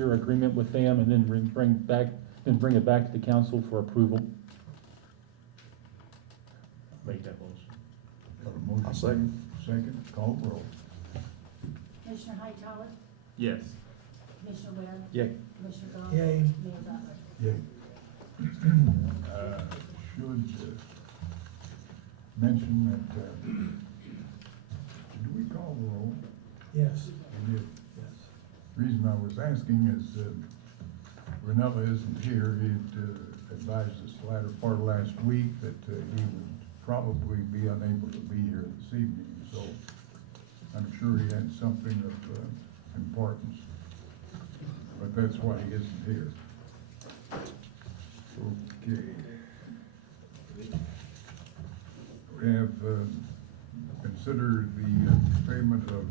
5-year agreement with them and then bring it back to the council for approval. Make that motion. Got a motion? I'll second. Second, call roll. Commissioner Hightower? Yes. Commissioner Webb? Yay. Commissioner Galt? Yay. Mayor Butler? Yay. Should mention that, do we call the roll? Yes. We did. Yes. Reason I was asking is, Renella isn't here. He'd advised us the latter part of last week that he would probably be unable to be here this evening, so I'm sure he had something of importance, but that's why he isn't here. Okay. We have considered the payment of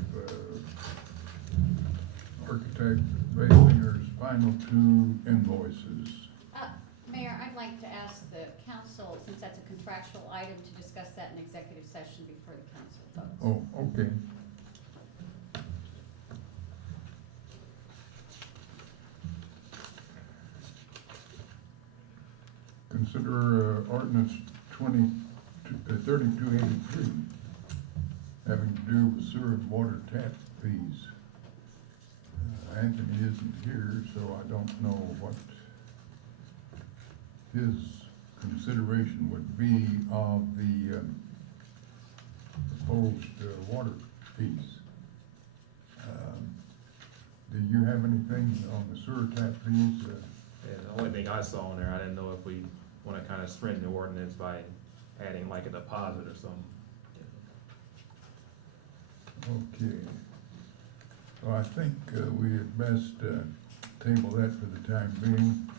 architect Basinger's final 2 invoices. Mayor, I'd like to ask the council, since that's a contractual item, to discuss that in executive session before the council votes. Oh, okay. Consider ordinance 3283, having to do with sewer and water tap fees. Anthony isn't here, so I don't know what his consideration would be of the proposed water fees. Do you have anything on the sewer tap fees? Yeah, the only thing I saw in there, I didn't know if we wanna kinda strengthen the ordinance by adding like a deposit or something. Okay. Well, I think we had best table that for the time being.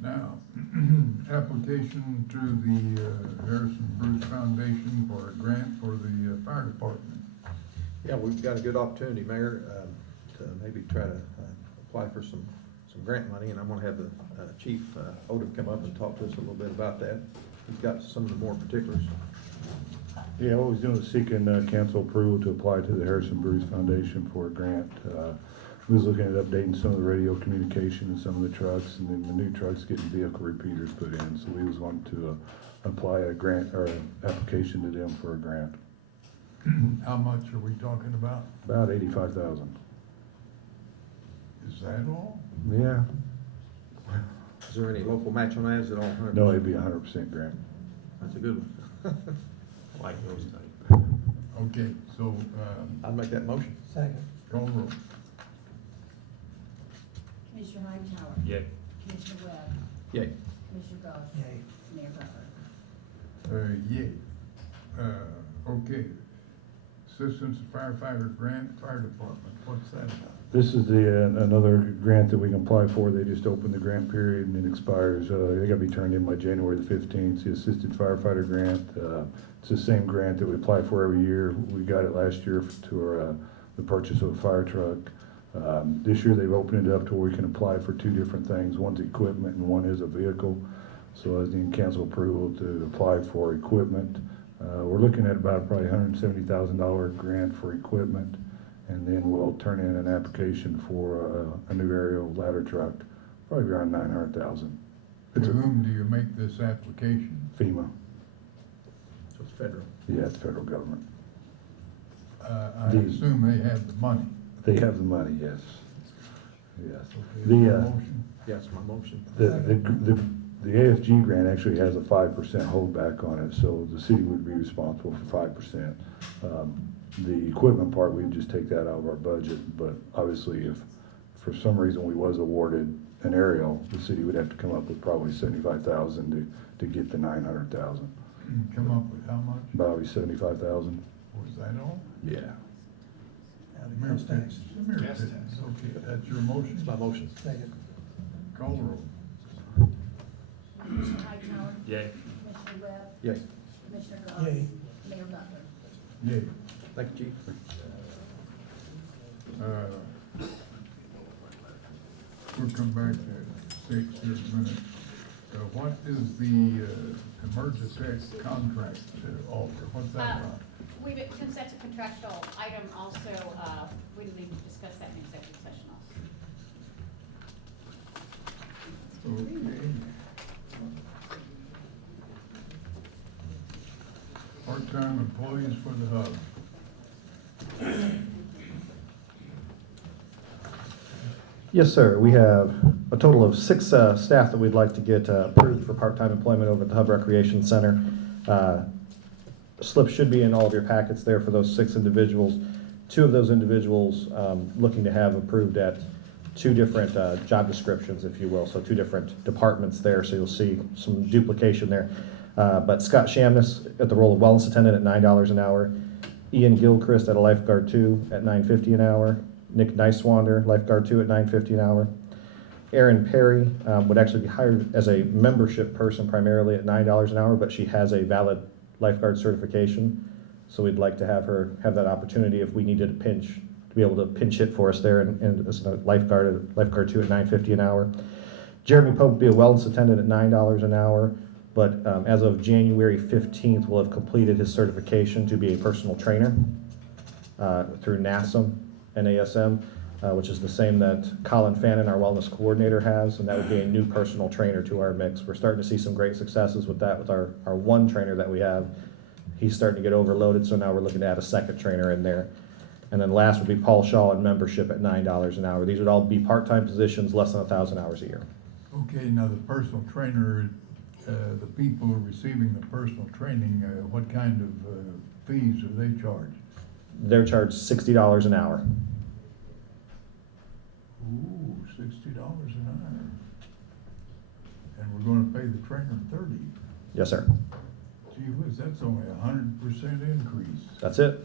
Now, application to the Harrison Bruce Foundation for a grant for the fire department. Yeah, we've got a good opportunity, Mayor, to maybe try to apply for some grant money, and I'm gonna have the Chief Odom come up and talk to us a little bit about that. He's got some of the more particulars. Yeah, what we're doing is seeking council approval to apply to the Harrison Bruce Foundation for a grant. We was looking at updating some of the radio communication in some of the trucks, and then the new trucks getting vehicle repeaters put in. So we was wanting to apply a grant or an application to them for a grant. How much are we talking about? About 85,000. Is that all? Yeah. Is there any local match on that? Is it all 100%? No, it'd be 100% grant. That's a good one. I like those type. Okay, so, I'd make that motion. Second. call roll. Commissioner Hightower? Yeah. Commissioner Webb? Yay. Commissioner Galt? Yay. Mayor Butler? Yay. Okay. Assistance firefighter grant, fire department, what's that about? This is the, another grant that we can apply for. They just opened the grant period and it expires, they gotta be turned in by January the 15th. The assisted firefighter grant, it's the same grant that we apply for every year. We got it last year to the purchase of a fire truck. This year they've opened it up to where we can apply for 2 different things. One's equipment and one is a vehicle. So I need council approval to apply for equipment. We're looking at about probably $170,000 grant for equipment, and then we'll turn in an application for a new aerial ladder truck, probably around $900,000. To whom do you make this application? FEMA. So it's federal. Yeah, it's federal government. I assume they have the money. They have the money, yes. Yes. Okay, The, motion? Yes, my motion. The AFG grant actually has a 5% holdback on it, so the city would be responsible for 5%. The equipment part, we'd just take that out of our budget, but obviously if for some reason we was awarded an aerial, the city would have to come up with probably $75,000 to get the $900,000. Come up with how much? Probably $75,000. Was that all? Yeah. Out of gas tax. Mere tax. Okay, that's your motion? It's my motion. Second. Call the roll. Commissioner Hightower? Yay. Commissioner Webb? Yay. Commissioner Galt? Yay. Mayor Butler? Yay. Thank you, Chief. We'll come back to 6 here in a minute. What is the Emergitech contract offer? What's that about? Since that's a contractual item also, we need to discuss that in executive session also. Okay. Part-time employees for the hub. Yes, sir. We have a total of 6 staff that we'd like to get approved for part-time employment over at the Hub Recreation Center. Slip should be in all of your packets there for those 6 individuals. 2 of those individuals looking to have approved at 2 different job descriptions, if you will, so 2 different departments there, so you'll see some duplication there. But Scott Shamness at the role of wellness attendant at $9 an hour, Ian Gilchrist at a lifeguard 2 at $9.50 an hour, Nick Nicewander, lifeguard 2 at $9.50 an hour. Erin Perry would actually be hired as a membership person primarily at $9 an hour, but she has a valid lifeguard certification. So we'd like to have her have that opportunity if we needed a pinch, to be able to pinch hit for us there and as a lifeguard 2 at $9.50 an hour. Jeremy Pope would be a wellness attendant at $9 an hour, but as of January 15th, will have completed his certification to be a personal trainer through NASM, which is the same that Colin Fannin, our wellness coordinator, has, and that would be a new personal trainer to our mix. We're starting to see some great successes with that with our one trainer that we have. He's starting to get overloaded, so now we're looking to add a second trainer in there. And then last would be Paul Shaw in membership at $9 an hour. These would all be part-time positions, less than 1,000 hours a year. Okay, now the personal trainer, the people who are receiving the personal training, what kind of fees are they charged? They're charged $60 an hour. Ooh, $60 an hour. And we're gonna pay the trainer 30. Yes, sir. Gee whiz, that's only 100% increase. That's it.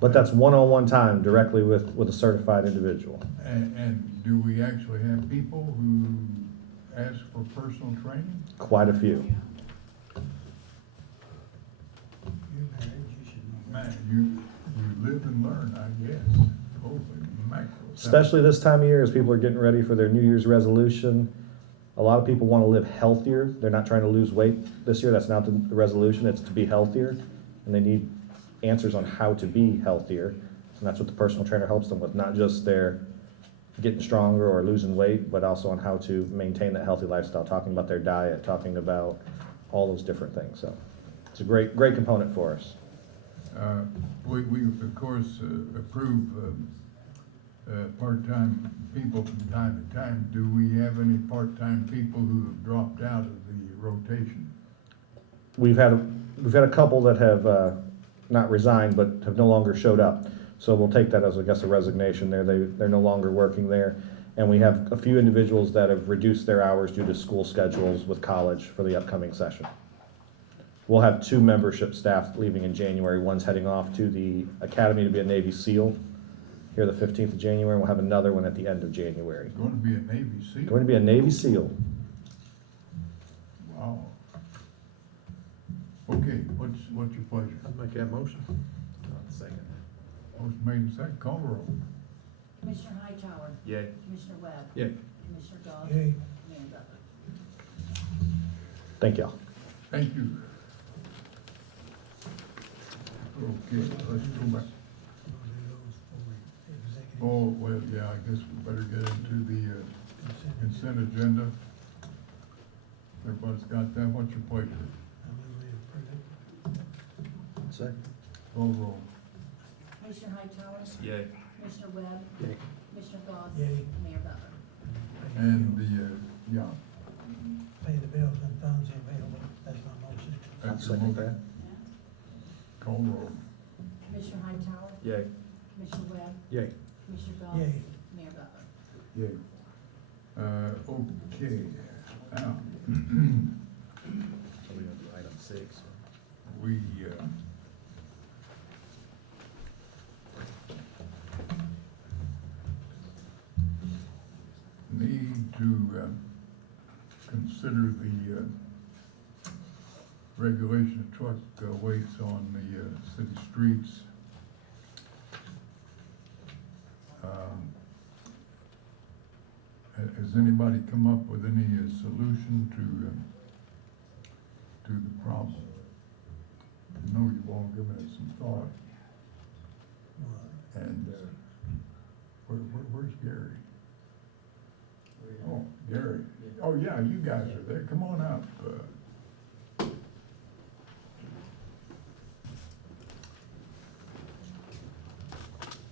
But that's one-on-one time directly with a certified individual. And do we actually have people who ask for personal training? Quite a few. You're married, you should know. Man, you live and learn, I guess. Holy mackerel. Especially this time of year as people are getting ready for their New Year's resolution. A lot of people want to live healthier. They're not trying to lose weight this year. That's not the resolution. It's to be healthier. And they need answers on how to be healthier. And that's what the personal trainer helps them with, not just their getting stronger or losing weight, but also on how to maintain that healthy lifestyle, talking about their diet, talking about all those different things. So it's a great component for us. We of course approve part-time people from time to time. Do we have any part-time people who have dropped out of the rotation? We've had a couple that have not resigned, but have no longer showed up. So we'll take that as, I guess, a resignation there. They're no longer working there. And we have a few individuals that have reduced their hours due to school schedules with college for the upcoming session. We'll have 2 membership staff leaving in January. One's heading off to the academy to be a Navy SEAL here the 15th of January. We'll have another one at the end of January. It's going to be a Navy SEAL? Going to be a Navy SEAL. Wow. Okay, what's your pleasure? I'd make that motion. Second. Motion made and second, call the roll. Commissioner Hightower? Yay. Commissioner Webb? Yay. Commissioner Gauss? Yay. Mayor Butler? Thank y'all. Thank you. Okay, let's go back. We'll do those for executive Oh, well, yeah, I guess we better get into the consent. consent agenda. Everybody's got that, what's your pleasure? I move we approve it. Second. Call the roll. Commissioner Hightower? Yay. Commissioner Webb? Yay. Commissioner Gauss? Yay. Mayor Butler? Pay the And bills. yeah, Pay the bills when funds are available. That's my motion. that's your motion. Call the roll. Commissioner Hightower? Yay. Commissioner Webb? Yay. Commissioner Gauss? Yay. Mayor Butler? Yay. Okay, now, So we're gonna do item 6. we, need to, consider the, regulation of truck weights on the, city streets. Has anybody come up with any solution to the problem? I know you've all given it some thought. And, where's Gary? Oh, Gary. Oh, yeah, you guys are there. Come on up.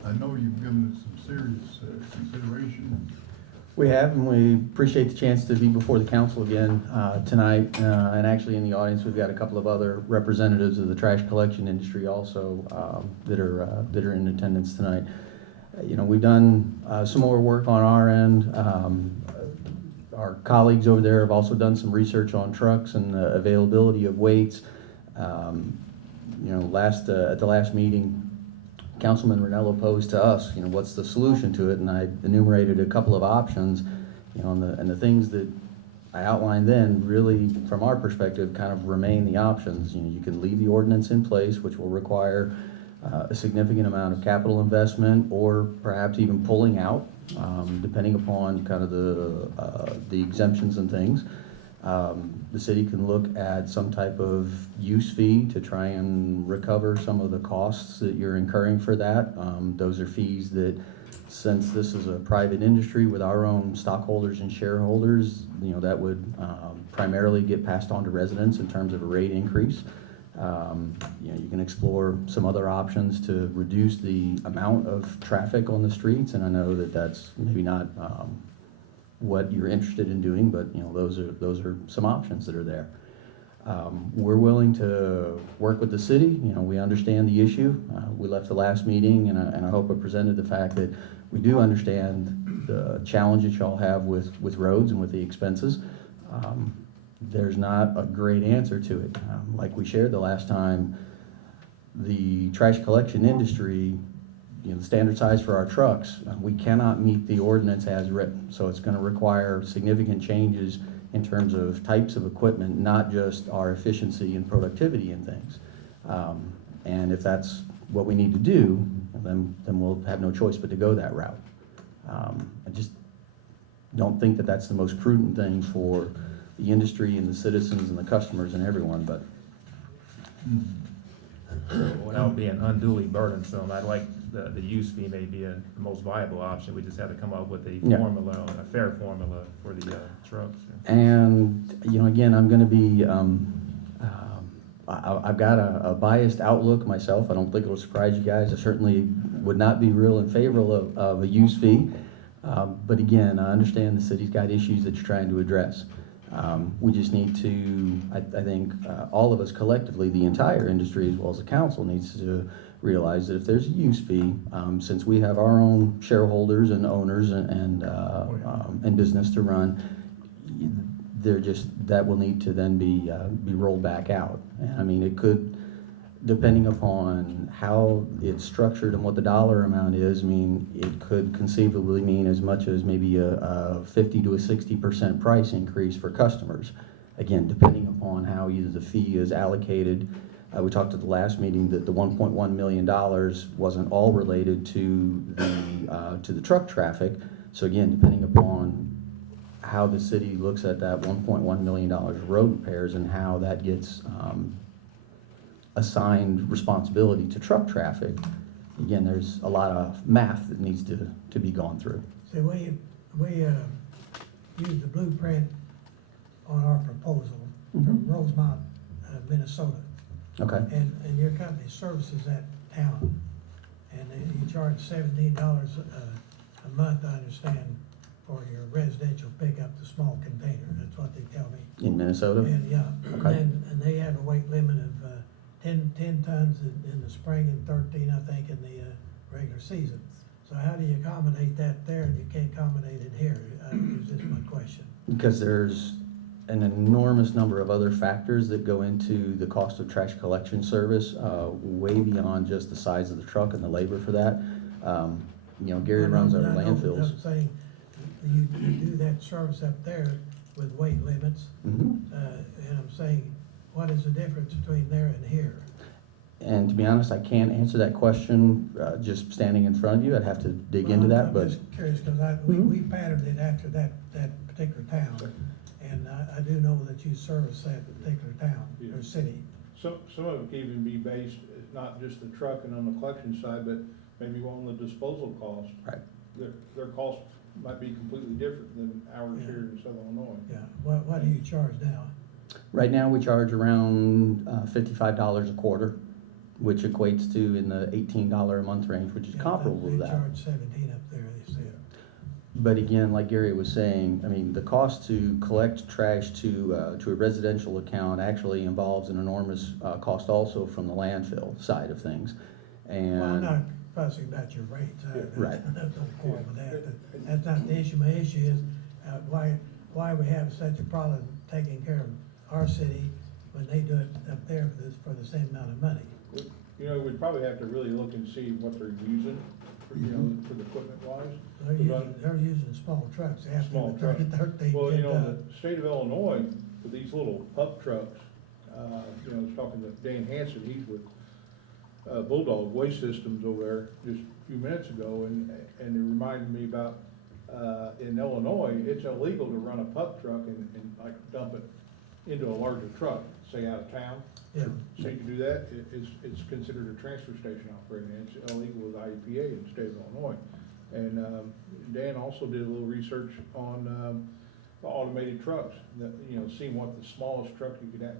I know you've given it some serious consideration. We have, and we appreciate the chance to be before the council again tonight. And actually in the audience, we've got a couple of other representatives of the trash collection industry also that are in attendance tonight. You know, we've done some more work on our end. Our colleagues over there have also done some research on trucks and the availability of weights. You know, at the last meeting, Councilman Ranello posed to us, you know, what's the solution to it? And I enumerated a couple of options, you know, and the things that I outlined then really, from our perspective, kind of remain the options. You know, you can leave the ordinance in place, which will require a significant amount of capital investment, or perhaps even pulling out, depending upon kind of the exemptions and things. The city can look at some type of use fee to try and recover some of the costs that you're incurring for that. Those are fees that, since this is a private industry with our own stockholders and shareholders, you know, that would primarily get passed on to residents in terms of a rate increase. You know, you can explore some other options to reduce the amount of traffic on the streets, and I know that that's maybe not what you're interested in doing, but you know, those are some options that are there. We're willing to work with the city. You know, we understand the issue. We left the last meeting, and I hope it presented the fact that we do understand the challenges y'all have with roads and with the expenses. There's not a great answer to it. Like we shared the last time, the trash collection industry, you know, the standard size for our trucks, we cannot meet the ordinance as written. So it's going to require significant changes in terms of types of equipment, not just our efficiency and productivity and things. And if that's what we need to do, then we'll have no choice but to go that route. I just don't think that that's the most prudent thing for the industry and the citizens and the customers and everyone, but. Without being unduly burdensome, I'd like the use fee may be the most viable option. We just have to come up with a Yeah. formula, a fair formula for the trucks. And, you know, again, I'm gonna be, I've got a biased outlook myself. I don't think it'll surprise you guys. I certainly would not be real in favor of a use fee. But again, I understand the city's got issues that you're trying to address. We just need to, I think, all of us collectively, the entire industry as well as the council, needs to realize that if there's a use fee, since we have our own shareholders and owners and business to run, that will need to then be rolled back out. I mean, it could, depending upon how it's structured and what the dollar amount is, I mean, it could conceivably mean as much as maybe a 50 to a 60% price increase for customers. Again, depending upon how either the fee is allocated. We talked at the last meeting that the $1.1 million wasn't all related to the truck traffic. So again, depending upon how the city looks at that $1.1 million road repairs and how that gets assigned responsibility to truck traffic, again, there's a lot of math that needs to be gone through. See, we used the blueprint on our proposal from Rosemont, Minnesota. Okay. And your company services that town, and you charge $17 a month, I understand, for your residential pickup, the small container. That's what they tell me. In Minnesota? And, yeah, Okay. and they have a weight limit of 10 tons in the spring and 13, I think, in the regular season. So how do you accommodate that there and you can't accommodate it here? Is just my question. Because there's an enormous number of other factors that go into the cost of trash collection service, way beyond just the size of the truck and the labor for that. You know, Gary runs our landfills. I'm saying, you do that service up there with weight limits, and I'm saying, what is the difference between there and here? And to be honest, I can't answer that question just standing in front of you. I'd have to dig into that, but. I'm just curious, because we patterned it after that particular town, and I do know that you service that particular town or city. Some of it can even be based, not just the trucking on the collection side, but maybe on the disposal cost. Right. Their cost might be completely different than ours here in Southern Illinois. Yeah, what do you charge now? Right now, we charge around $55 a quarter, which equates to in the $18 a month range, which is Yeah, comparable to They that. charge 17 up there, they said. But again, like Gary was saying, I mean, the cost to collect trash to a residential account actually involves an enormous cost also from the landfill side of things. Well, I'm And not fussing about your rates, Right. don't quarrel with that, that's not the issue. My issue is, why we have such a problem taking care of our city when they do it up there for the same amount of money. You know, we'd probably have to really look and see what they're using, you know, for the equipment wise. They're using small trucks, they have to Small have truck. 13 Well, you know, in done. the state of Illinois, with these little pup trucks, you know, I was talking to Dan Hanson, he's with Bulldog Waste Systems over there just a few minutes ago, and it reminded me about, in Illinois, it's illegal to run a pup truck and like dump it into a larger truck, say out of town. Yeah. So you can do that, it's considered a transfer station operating, and it's illegal with IEPA in the state of Illinois. And, Dan also did a little research on, the automated trucks, that, you know, seeing what the smallest truck you could,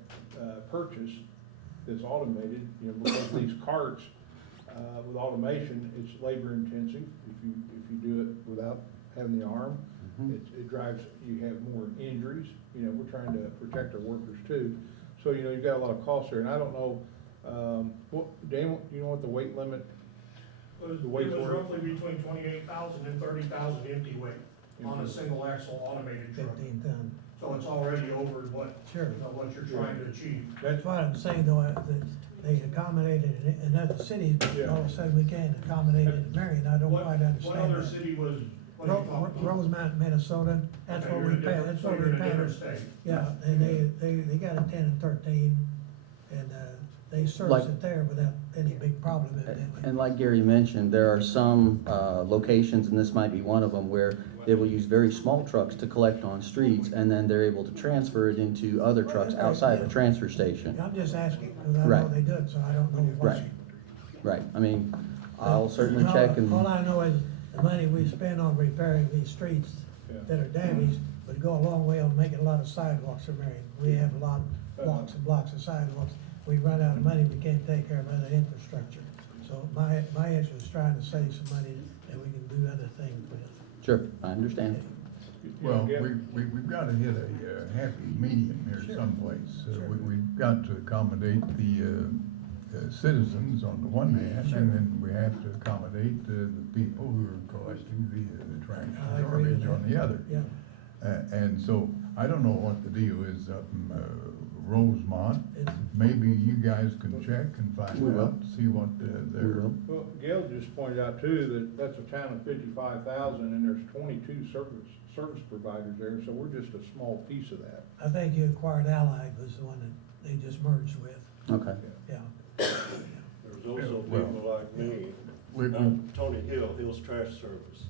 purchase that's automated, you know, because these carts, with automation, it's labor intensive, if you do it without having the arm. It drives, you have more injuries, you know, we're trying to protect our workers too. So, you know, you've got a lot of costs there, and I don't know, Dan, you know what the weight limit? It The weight was for it? roughly between 28,000 and 30,000 empty weight on a single axle automated truck. 15 ton. So it's already over what, Sure. what you're trying to achieve. That's what I'm saying, though, that they accommodated it in other cities, but Yeah. all of a sudden we can't accommodate it in Marion, I don't What, quite understand what other that. city was, what are you talking about? Rosemount, Minnesota, that's Okay, what you're we in a pay, different- that's so what you're we in a pay. different state. Yeah, and they got a 10 and 13, and, they service Like- it there without any big problem evidently. And like Gary mentioned, there are some locations, and this might be one of them, where they will use very small trucks to collect on streets, and then they're able to transfer it into other trucks outside the transfer station. I'm just asking, because I know Right. they do it, so I don't know why. Right. Right, I mean, I'll certainly check and. All I know is the money we spend on repairing these streets Yeah. that are damaged would go a long way on making a lot of sidewalks in Marion. We have a lot, blocks and blocks of sidewalks. We run out of money, we can't take care of other infrastructure. So my issue is trying to save some money that we can do other things with. Sure, I understand. Well, Yeah. we've got to hit a happy medium here Sure. someplace. Sure. We've got to accommodate the citizens on the one hand, Sure. and then we have to accommodate the people who are collecting the trash I and agree with garbage on that. the other. Yeah, And so, I don't know what the deal is up in Rosemont. it's, Maybe you guys can check and We find will. out, see what We their. will. Well, Gail just pointed out too, that that's a town of 55,000, and there's 22 service providers there, so we're just a small piece of that. I think you acquired Allied was the one that they just merged with, Okay. yeah. There's also Well, people like me. we- I'm Tony Hill, Hill's Trash Service.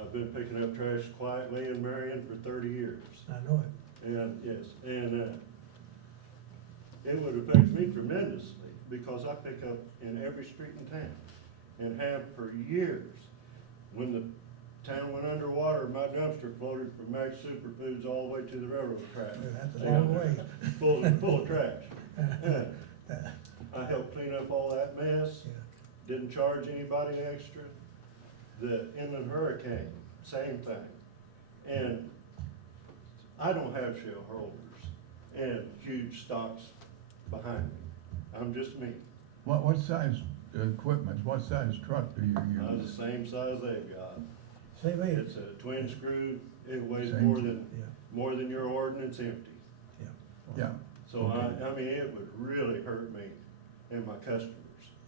I've been picking up trash quietly in Marion for 30 years. I know it. And, yes, and, it would affect me tremendously because I pick up in every street in town and have for years. When the town went underwater, my dumpster floated from Max Superfoods all the way to the railroad track. That's a long way. Full of trash. I helped clean up all that mess. Yeah. Didn't charge anybody extra. The inland hurricane, same thing. And I don't have shell holders and huge stocks behind me. I'm just me. What size equipment, what size truck do you I'm the use? same size they've got. Say me, It's a twin screw. It weighs Same. more than your ordinance empty. Yeah, So Okay. I mean, it would really hurt me and my customers.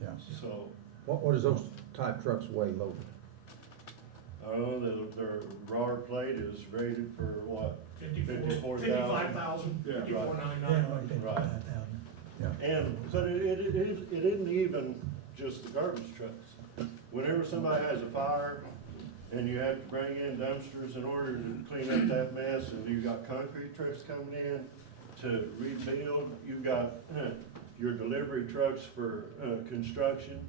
yeah. So, What does those type trucks weigh loaded? their raw plate is rated for what? 55,000, Yeah. 54,999. yeah, like 55,000. And, but it isn't even just the garbage trucks. Whenever somebody has a fire and you have to bring in dumpsters in order to clean up that mess, and you've got concrete trucks coming in to rebuild, you've got your delivery trucks for, construction,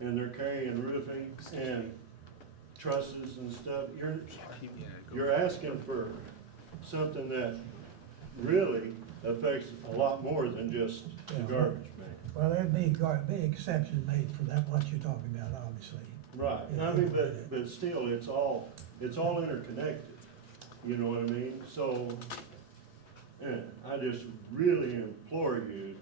and they're carrying roofing and trusses and stuff, you're asking for something that really affects a lot more than just the Yeah. garbage man. Well, there'd be exceptions made for that, what you're talking about, obviously. Right, Yeah, I mean, yeah. but still, it's all interconnected, you know what I mean? So, I just really implore you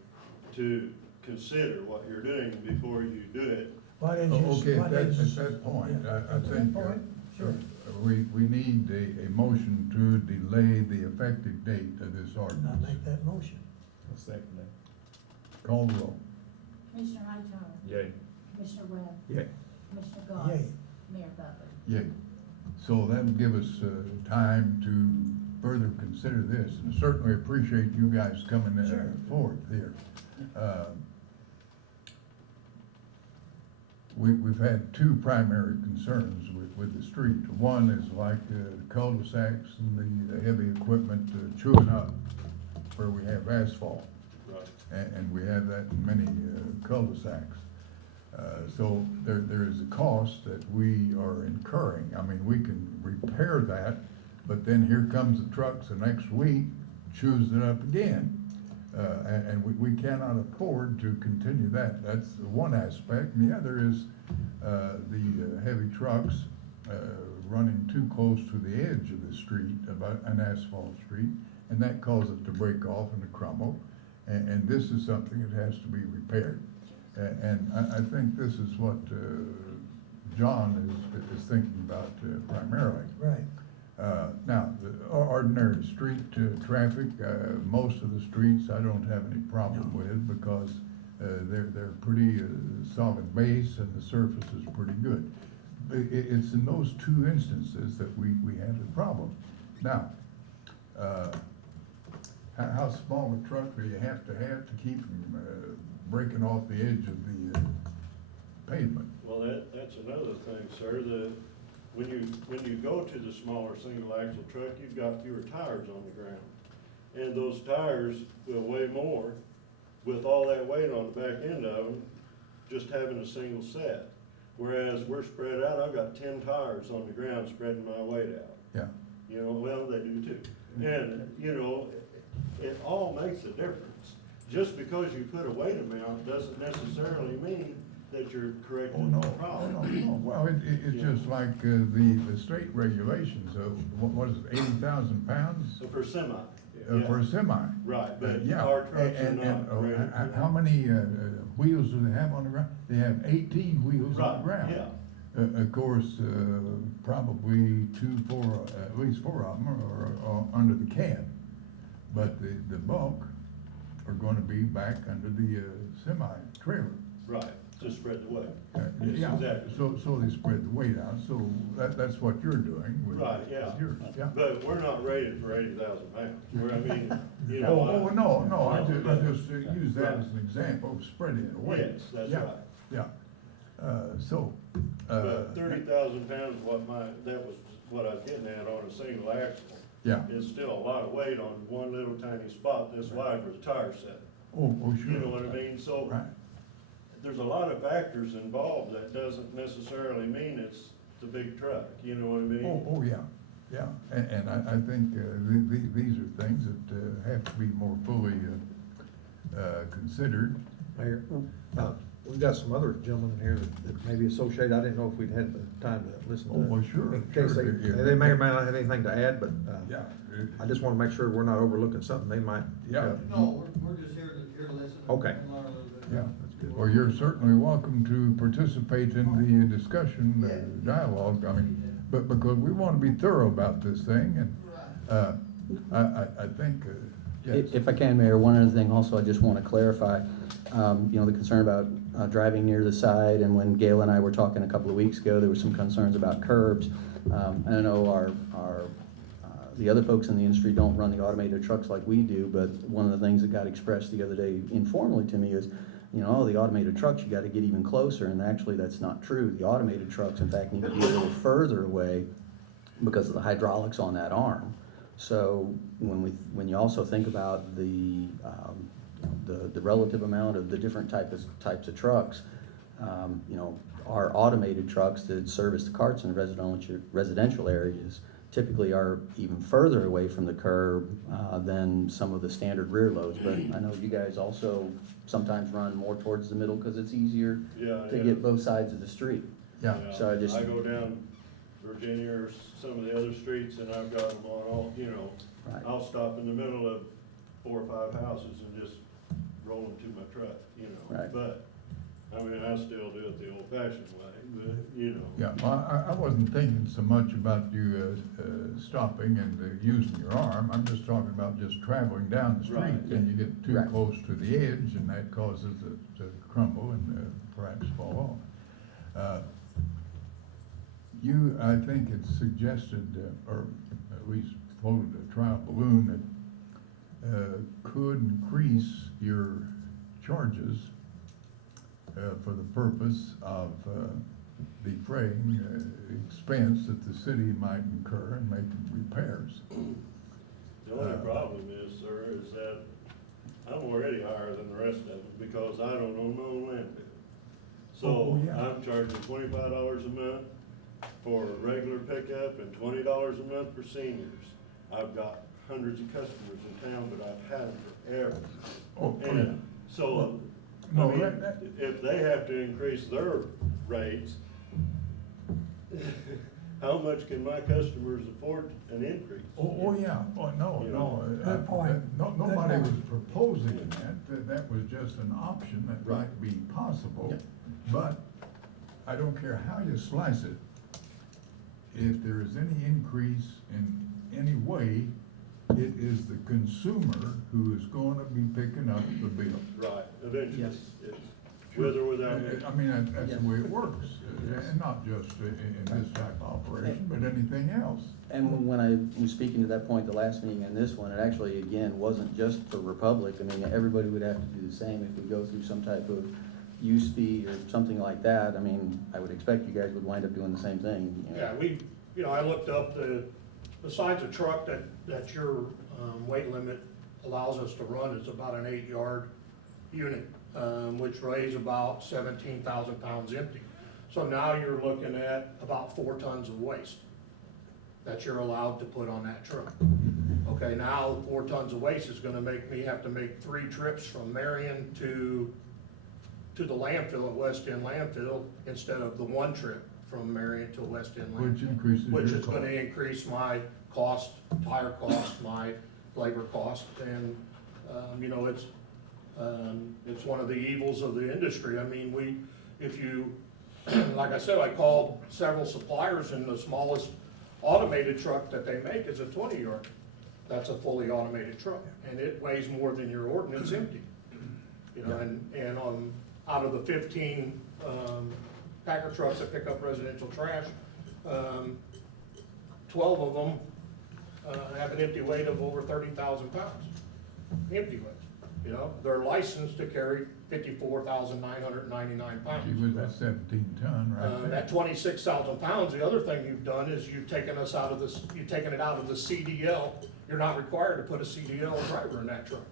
to consider what you're doing before you do it. What is Okay, what at is- that point, yeah, I at that think, point, sure. we need a motion to delay the effective date of this I'll ordinance. make that motion. I'll second that. Call the roll. Commissioner Hightower? Yay. Commissioner Webb? Yay. Commissioner Gauss? Yay. Mayor Butler? Yay. So that'll give us, time to further consider this, and certainly appreciate you guys coming, Sure. forward here. We've had two primary concerns with the street. One is like, cul-de-sacs and the heavy equipment chewing up where we have asphalt. Right. And we have that in many cul-de-sacs. So there is a cost that we are incurring. I mean, we can repair that, but then here comes the trucks the next week, chews it up again. And we cannot afford to continue that. That's one aspect. And the other is the heavy trucks running too close to the edge of the street, about an asphalt street, and that causes it to break off and to crumble. And this is something that has to be repaired. And I think this is what John is thinking about primarily. Right. Now, the ordinary street traffic, most of the streets I don't have any problem with because they're pretty solid base and the surface is pretty good. It's in those two instances that we have the problem. Now, how small a truck do you have to keep from breaking off the edge of the pavement? Well, that's another thing, sir, when you go to the smaller single axle truck, you've got fewer tires on the ground. And those tires will weigh more with all that weight on the back end of them, just having a single set. Whereas we're spread out, I've got 10 tires on the ground spreading my weight out. Yeah. You know, well, they do too. And, you know, it all makes a difference. Just because you put a weight amount doesn't necessarily mean that you're correcting Oh, no, the problem. no. Well, it's Yeah. just like the state regulations of, what is it, 80,000 pounds? So for semi. For a semi. Right, but Yeah. our trucks are And, not rated for how many wheels do they have on the ground? They have 18 wheels on the Right, ground. yeah. Of course, probably at least four of them are under the cab. But the bulk are gonna be back under the semi-trailer. Right, to spread the weight. Yes, Yeah, exactly. so they spread the weight out, so that's what you're doing with Right, yeah. with yours, yeah. But we're not rated for 80,000 pounds, where, I mean, you know. Oh, no, I but- just use that as an example of spreading the weight. Yes, that's Yeah, right. Yeah, so. But 30,000 pounds, that was what I was getting at on a single axle. Yeah. Is still a lot of weight on one little tiny spot this wide for the tire set. Oh, sure. You know what I mean? So Right. there's a lot of factors involved that doesn't necessarily mean it's the big truck, you know what I mean? Oh, yeah, and I think, these are things that, have to be more fully, considered. Mayor, we've got some other gentlemen here that may be associated. I didn't know if we'd had the time to listen to. Oh, well, sure, In case sure. they may or may not have anything to add, but, Yeah. I just wanna make sure we're not overlooking something they might. Yeah. No, we're just here to listen. Okay. And learn a little bit. Yeah, well, you're certainly welcome to participate in the discussion, dialogue, I mean, but because we want to be thorough about this thing, and, I think, yes. If I can, Mayor, one other thing also I just want to clarify, the concern about driving near the side, and when Gail and I were talking a couple of weeks ago, there were some concerns about curbs. I know the other folks in the industry don't run the automated trucks like we do, but one of the things that got expressed the other day informally to me is, the automated trucks, you got to get even closer, and actually that's not true. The automated trucks, in fact, need to be a little further away because of the hydraulics on that arm. So when you also think about the the relative amount of the different types of trucks. You know, our automated trucks that service the carts in residential areas typically are even further away from the curb than some of the standard rear loads. But I know you guys also sometimes run more towards the middle because it's easier to get both sides of the street. Yeah. So I go down Virginia or some of the other streets and I've got them on all, you know, Right. I'll stop in the middle of 4 or 5 houses and just roll them to my truck, you know. Right. But, I mean, I still do it the old fashioned way, but, you know. Yeah, well, I wasn't thinking so much about you, stopping and using your arm. I'm just talking about just traveling down the street. Right. And you get too Right. close to the edge and that causes it to crumble and perhaps fall off. You, I think, had suggested, or at least floated a trial balloon that could increase your charges for the purpose of defraying expense that the city might incur in making repairs. The only problem is, sir, is that I'm already higher than the rest of them because I don't own my own landfill. So Oh, yeah. I'm charging $25 a month for regular pickup and $20 a month for seniors. I've got hundreds of customers in town, but I've had them forever. Oh, yeah. And so, No, I mean, that- if they have to increase their rates, how much can my customers afford an increase? Oh, yeah, oh, no, You no. know. Good point. Nobody Good was point. proposing that was just an option that Right. might be possible. Yeah. But I don't care how you slice it, if there is any increase in any way, it is the consumer who is gonna be picking up the bill. Right, eventually, Yes. it's with or without me. I mean, that's the Yeah. way it works, and not just in this type of operation, but anything else. And when I was speaking to that point, the last meeting and this one, it actually, again, wasn't just for Republic. I mean, everybody would have to do the same if we go through some type of use fee or something like that. I mean, I would expect you guys would wind up doing the same thing. You know. Yeah, you know, I looked up besides a truck that your weight limit allows us to run is about an 8-yard unit, which weighs about 17,000 pounds empty. So now you're looking at about 4 tons of waste that you're allowed to put on that truck. Okay, now 4 tons of waste is gonna make me have to make 3 trips from Marion to the landfill at West End Landfill instead of the 1 trip from Marion to West End Landfill. Which increases your Which is cost. gonna increase my cost, tire cost, my labor cost, and, you know, it's one of the evils of the industry. I mean, like I said, I called several suppliers, and the smallest automated truck that they make is a 20-yard. That's a fully automated truck, and it weighs more than your ordinance empty. You know, and out of the 15, Packer trucks that pick up residential trash, 12 of them have an empty weight of over 30,000 pounds. Empty weight, you know, they're licensed to carry 54,999 pounds. Gee whiz, that's 17 ton right there. At 26,000 pounds, the other thing you've done is you've taken it out of the CDL. You're not required to put a CDL driver in that truck.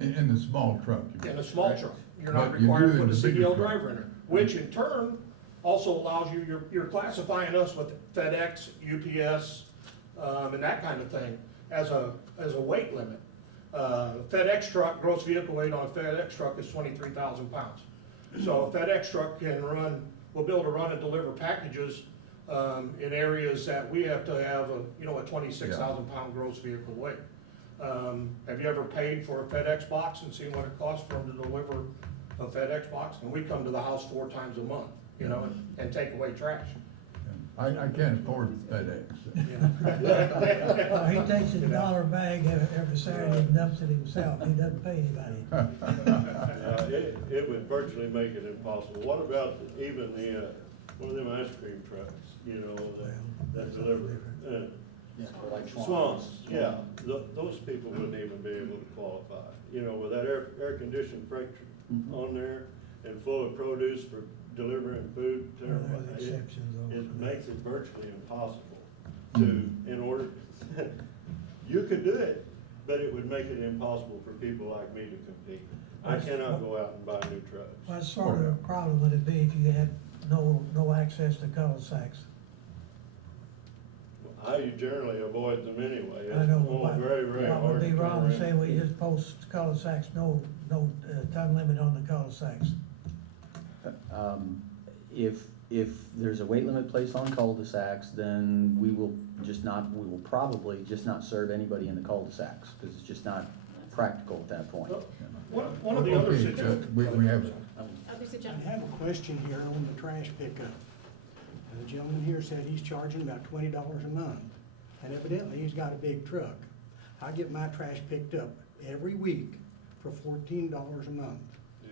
In the small truck. you In mean. a small truck, you're not But you required do to in put a the bigger CDL truck. driver in there, which in turn also allows you're classifying us with FedEx, UPS, and that kind of thing as a weight limit. FedEx truck, gross vehicle weight on a FedEx truck is 23,000 pounds. So a FedEx truck will be able to run and deliver packages, in areas that we have to have a 26,000 pound gross vehicle weight. Have you ever paid for a FedEx box and seen what it costs for them to deliver a FedEx box? And we come to the house 4 times a month, you know, and take away trash. I can't afford FedEx. He takes his $1 bag every Saturday and dumps it himself. He doesn't pay anybody. It would virtually make it impossible. What about even one of them ice cream trucks, you know, that deliver, Like Swans, yeah, those people wouldn't even be able to qualify. You know, with that air conditioned freight on there and full of produce for delivering food to Well, there's everybody. exceptions also It for that. makes it virtually impossible to, in order, you could do it, but it would make it impossible for people like me to compete. I cannot go out and buy new trucks. What sort of a problem would it be if you had no access to cul-de-sacs? I generally avoid them anyway. I know, It's but very, very what hard would to be turn wrong around. to say we just post cul-de-sacs, no time limit on the cul-de-sacs? If there's a weight limit placed on cul-de-sacs, then we will probably just not serve anybody in the cul-de-sacs, because it's just not practical at that point. One of the other Okay, situations. we have, I have a question here on the trash pickup. The gentleman here said he's charging about $20 a month, and evidently he's got a big truck. I get my trash picked up every week for $14 a month.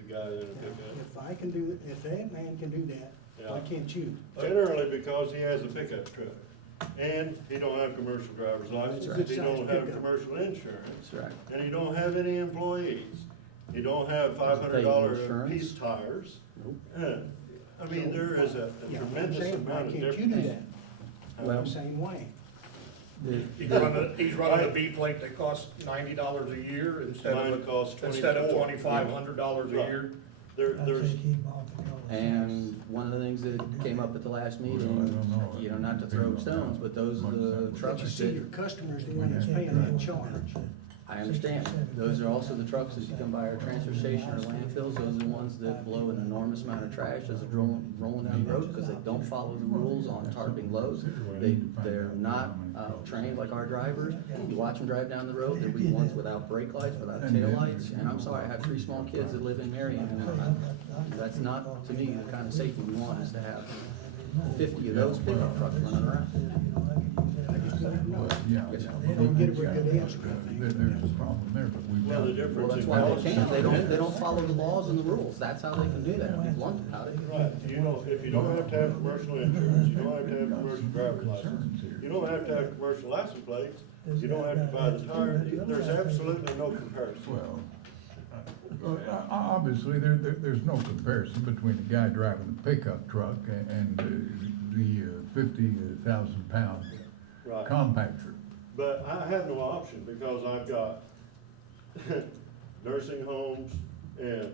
You got it in a pickup. If I can do, if that man can do that, why Yeah. can't you? Generally because he has a pickup truck, and he don't have commercial driver's license, right. he don't have Pickup. commercial insurance, That's right. and he don't have any employees. He don't have Doesn't pay $500 insurance. piece tires. Nope. I mean, there is a Yeah, I'm tremendous saying, why amount of can't you difference. do that? Well, The same way. He's running a B plate that costs $90 a year Mine costs instead of $24. $2,500 a Right. year. I'd There's, say keep them off the cul-de-sacs. And one of the things that came up at the last meeting, you know, not to throw stones, but those are the But trucks you see, your that, customer's the one that's paying that charge. I understand, those are also the trucks that you come by our transfer station or landfills, those are the ones that blow an enormous amount of trash as it's rolling down the road, because they don't follow the rules on tarping loads. They're not, trained like our drivers. You watch them drive down the road, there'll be ones without brake lights, without tail lights, and I'm sorry, I have 3 small kids that live in Marion, and that's not, to me, the kind of safety we want, is to have 50 of those pickup trucks running around. yeah. Yes, sir. They don't get a very good answer, I think. There's a problem there, but we've well, got. the Well, difference that's in why cost. they can't, they don't follow the laws and the rules, that's how they can do that, be blunt about it. Right, you know, if you don't have to have commercial insurance, you don't have to have commercial driver's license, you don't have to have commercial license plates, you don't have to buy the tire, there's absolutely no comparison. Well, obviously, there's no comparison between the guy driving the pickup truck and the 50,000-pound Right. compactor. But I have no option because I've got nursing homes and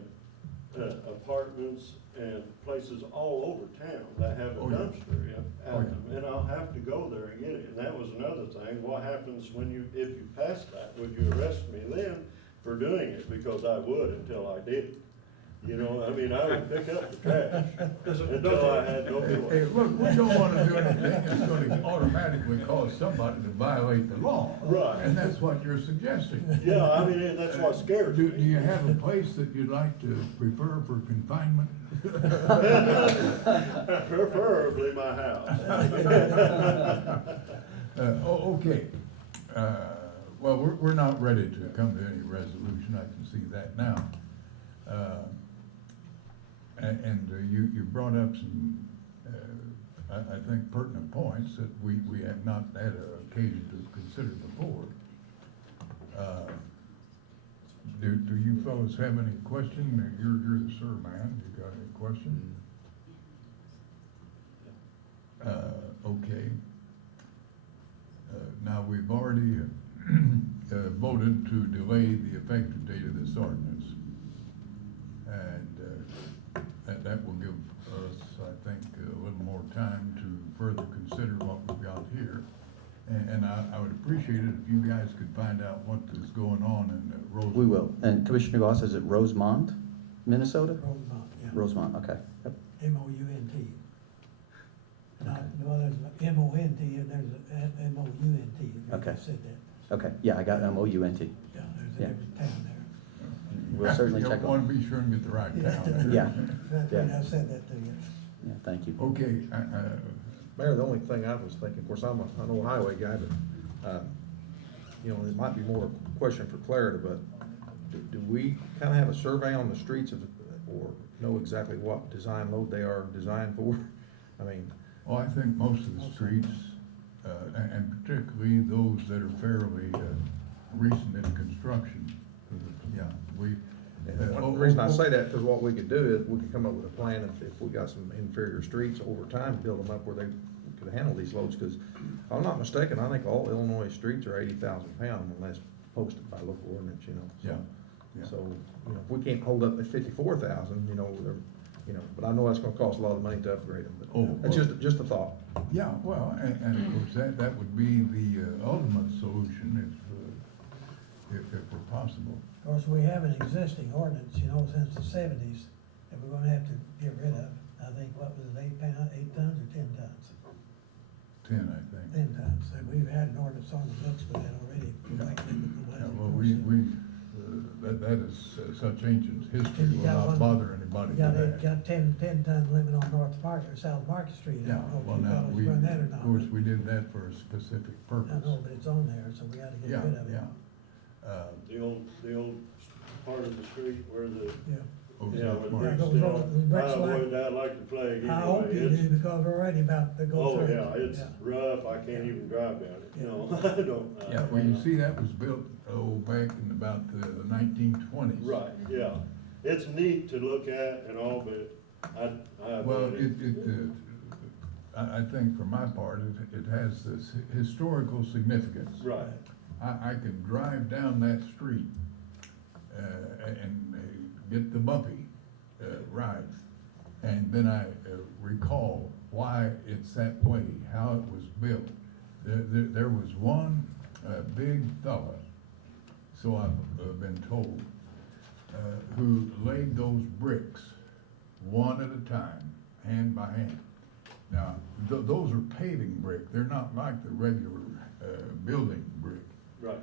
apartments and places all over town that have a Oh, yeah. dumpster Oh, out yeah. them, and I'll have to go there and get it. And that was another thing, what happens when if you pass that, would you arrest me then for doing it? Because I would until I did. You know, I mean, I would pick up the trash until I had no Hey, choice. look, we don't wanna do anything that's gonna automatically cause somebody to violate the law. Right. And that's what you're suggesting. Yeah, I mean, that's what scares Do me. you have a place that you'd like to prefer for confinement? Preferably my house. Okay. Well, we're not ready to come to any resolution, I can see that now. And you brought up some, I think pertinent points that we have not had an occasion to consider before. Do you fellows have any question? You're the sir man, you got any question? Okay. Now, we've already voted to delay the effective date of this ordinance. And that will give us, I think, a little more time to further consider what we've got here. And I would appreciate it if you guys could find out what is going on in Roseland. We will, and Commissioner Goss, is it Rosemont, Minnesota? Rosemont, yeah. Rosemont, okay, yep. M-O-U-N-T. No, there's an M-O-N-T and there's an M-O-U-N-T. You Okay. said that. Okay, yeah, I got M-O-U-N-T. Yeah, there's a Yeah. different town there. We'll certainly check You on. want to be sure and get the right town. Yeah. That's Yeah. right, I said that to you. Yeah, thank you. Okay, Mayor, the only thing I was thinking, of course, I'm an old highway guy, but, you know, it might be more a question for clarity, but do we kind of have a survey on the streets or know exactly what design load they are designed for? I mean, well, I think most of the streets, and particularly those that are fairly recent in construction, yeah, the reason I say that, because what we could do is, we could come up with a plan if we got some inferior streets over time, build them up where they could handle these loads, because if I'm not mistaken, I think all Illinois streets are 80,000 pounds unless posted by local ordinance, you know. Yeah, yeah. So, you know, if we can't hold up at 54,000, you know, but I know that's gonna cost a lot of money to upgrade them, but Oh, that's well. just a thought. Yeah, well, and of course, that would be the ultimate solution if it were possible. Of course, we have an existing ordinance, you know, since the seventies, that we're gonna have to get rid of. I think, what was it, 8 tons or 10 tons? 10, I think. 10 tons. So we've had an ordinance on the books for that already. Yeah, well, that is such ancient history, You will got not one- bother anybody You got, today. got 10 ton limit on North Market, or South Market Street. I Yeah, don't know if well, you now, fellas we, run that or not. of course, we did that for a specific I purpose. know, but it's on there, so we gotta get Yeah, rid of it. yeah. The old part of the street where the, Yeah. Oh, yeah, South with Market. Yeah, bricks those still, road- those bricks I like- avoid that like the plague I hope anyway. you It's- do, because we're already about to go Oh, through it. yeah, it's rough, I can't even drive down it, Yeah. no, I don't. Yeah, well, you see, that was built, back in about the 1920s. Right, yeah, it's neat to look at and all, but I. Well, I think for my part, it has this historical significance. Right, I can drive down that street, and get the bumpy, ride. And then I recall why it's that way, how it was built. There was one, big fella, so I've been told, who laid those bricks one at a time, hand by hand. Now, those are paving brick, they're not like the regular, building brick. right.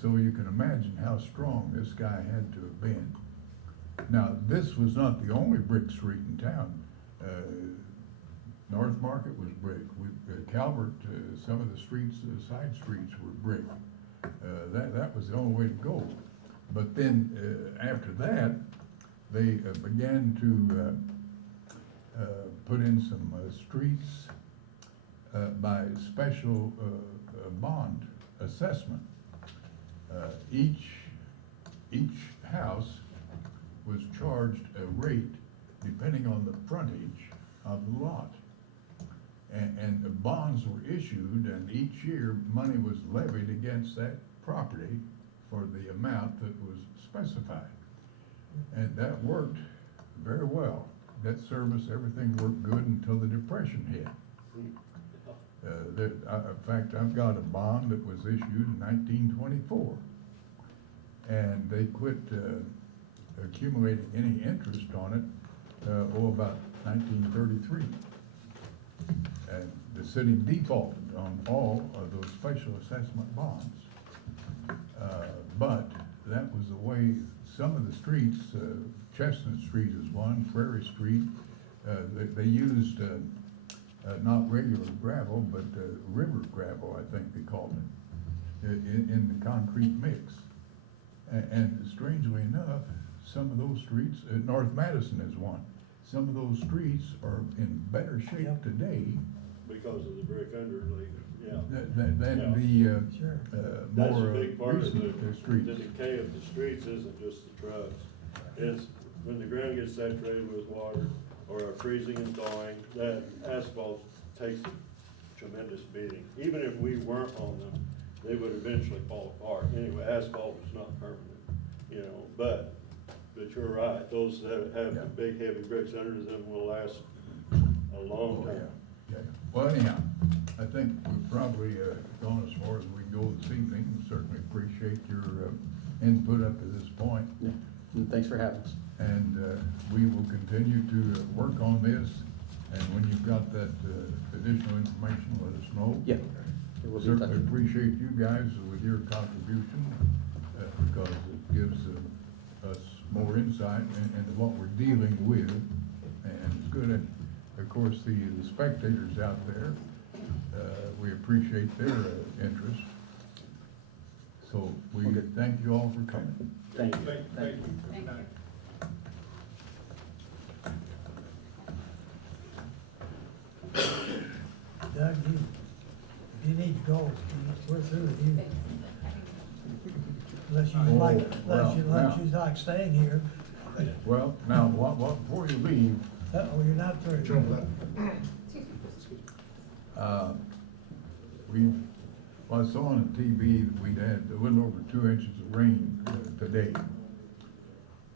So you can imagine how strong this guy had to have been. Now, this was not the only brick street in town. North Market was brick. Calvert, some of the streets, side streets were brick. That was the only way to go. But then, after that, they began to put in some streets by special bond assessment. Each house was charged a rate depending on the frontage of the lot. And the bonds were issued, and each year, money was levied against that property for the amount that was specified. And that worked very well. Debt service, everything worked good until the Depression hit. In fact, I've got a bond that was issued in 1924. And they quit accumulating any interest on it, about 1933. And the city defaulted on all of those special assessment bonds. But that was the way some of the streets, Chestnut Street is one, Prairie Street, they used not regular gravel, but river gravel, I think they called it, in the concrete mix. And strangely enough, some of those streets, North Madison is one, some of those streets are in better shape today Because of the brick underlay, yeah. than the Sure. That's a more big part of recent the streets. decay of the streets isn't just the trucks. It's when the ground gets saturated with water or are freezing and thawing, that asphalt takes a tremendous beating. Even if we weren't on them, they would eventually fall apart. Anyway, asphalt is not permanent, you know, but you're right, those that have the big heavy bricks under them will last a long Oh, time. yeah. Well, anyhow, I think we've probably gone as far as we go this evening. We certainly appreciate your input up to this point. Yeah. And thanks for having us. And we will continue to work on this. And when you've got that additional information, let us know. Yeah. We'll be in touch. Certainly appreciate you guys with your contribution because it gives us more insight into what we're dealing with. And it's good. And of course, the spectators out there, we appreciate their interest. So we thank you all for coming. Thank you. Thank you. Thank you. Doug, if you need to go, we're through with you. Unless you Oh, like, well, unless now- you like staying here. Well, now, before you leave, Uh-oh, you're not through. we've Well, I saw on the TV that we'd had a little over 2 inches of rain today.